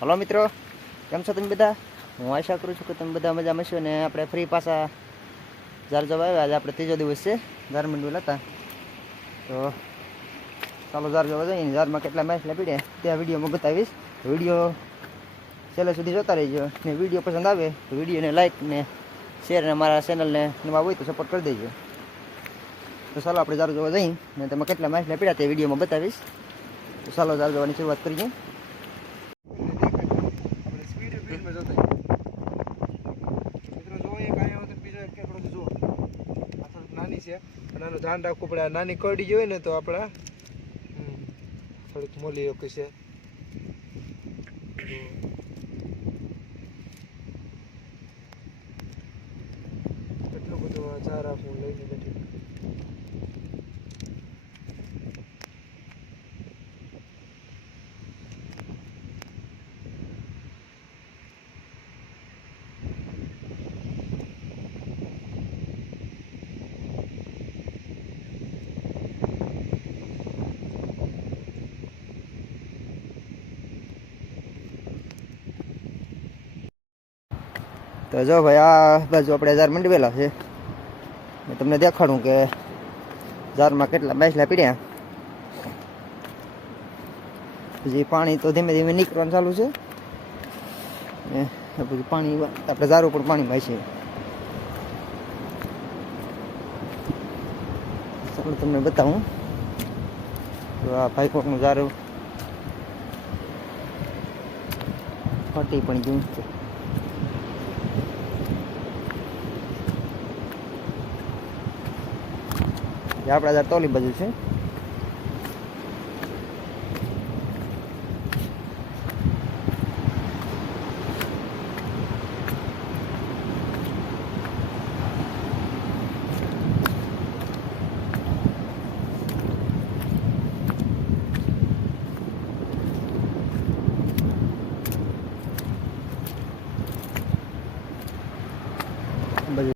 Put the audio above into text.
Hello મિત્રો, કેમ છો તમે બધા? હું આશા કરું છું કે તમે બધા મજામાં છો ને આપણે ફ્રી પાછા ઝાર જવા આવ્યા. આજે આપણે ત્રીજો દિવસ છે ઝાર મંડળ હતા તો ચાલો ઝાર જોવા જઈએ ઝારમાં કેટલા મેચલા પીડ્યા ત્યાં વિડીયોમાં બતાવીશ. વીડિયો છેલ્લે સુધી જોતા રહીજો. ને વીડિયો પસંદ આવે તો વિડીયોને લાઈક ને શેર ને મારા ચેનલને નવા હોય તો સપોર્ટ કરી દેજો. તો ચાલો આપણે ઝાર જોવા જઈએ ને. તમે કેટલા મેચલા પીડ્યા તે વિડીયોમાં બતાવીશ. તો ચાલો ઝાર જોવાની શરૂઆત કરીએ આપણે સ્પીડ સ્પીડમાં જતા મિત્રો જો એક અહીંયા હોય તો બીજો એક કેકડો જો આ થોડીક નાની છે. પણ આનું ધ્યાન રાખવું પડે. નાની કરડી જોઈએ ને તો આપણા થોડીક મોલી ઓકે છે એટલું બધું ચારા ઝાર લઈને બેઠી. તો જો ભાઈ, આ બાજુ આપણે ઝાર મંડવેલા છે. તમને દેખાડું કે ઝારમાં કેટલા બેસલા પીડ્યા. પછી પાણી તો ધીમે ધીમે નીકળવાનું ચાલુ છે. ને પછી પાણી આપણે ઝારો પણ પાણી ભાઈ છે. ચાલો તમને બતાવું. તો આ ભાઈ કોકનું ઝારું ફટી પણ ગયું છે. આપણા તોલી બાજુ છે.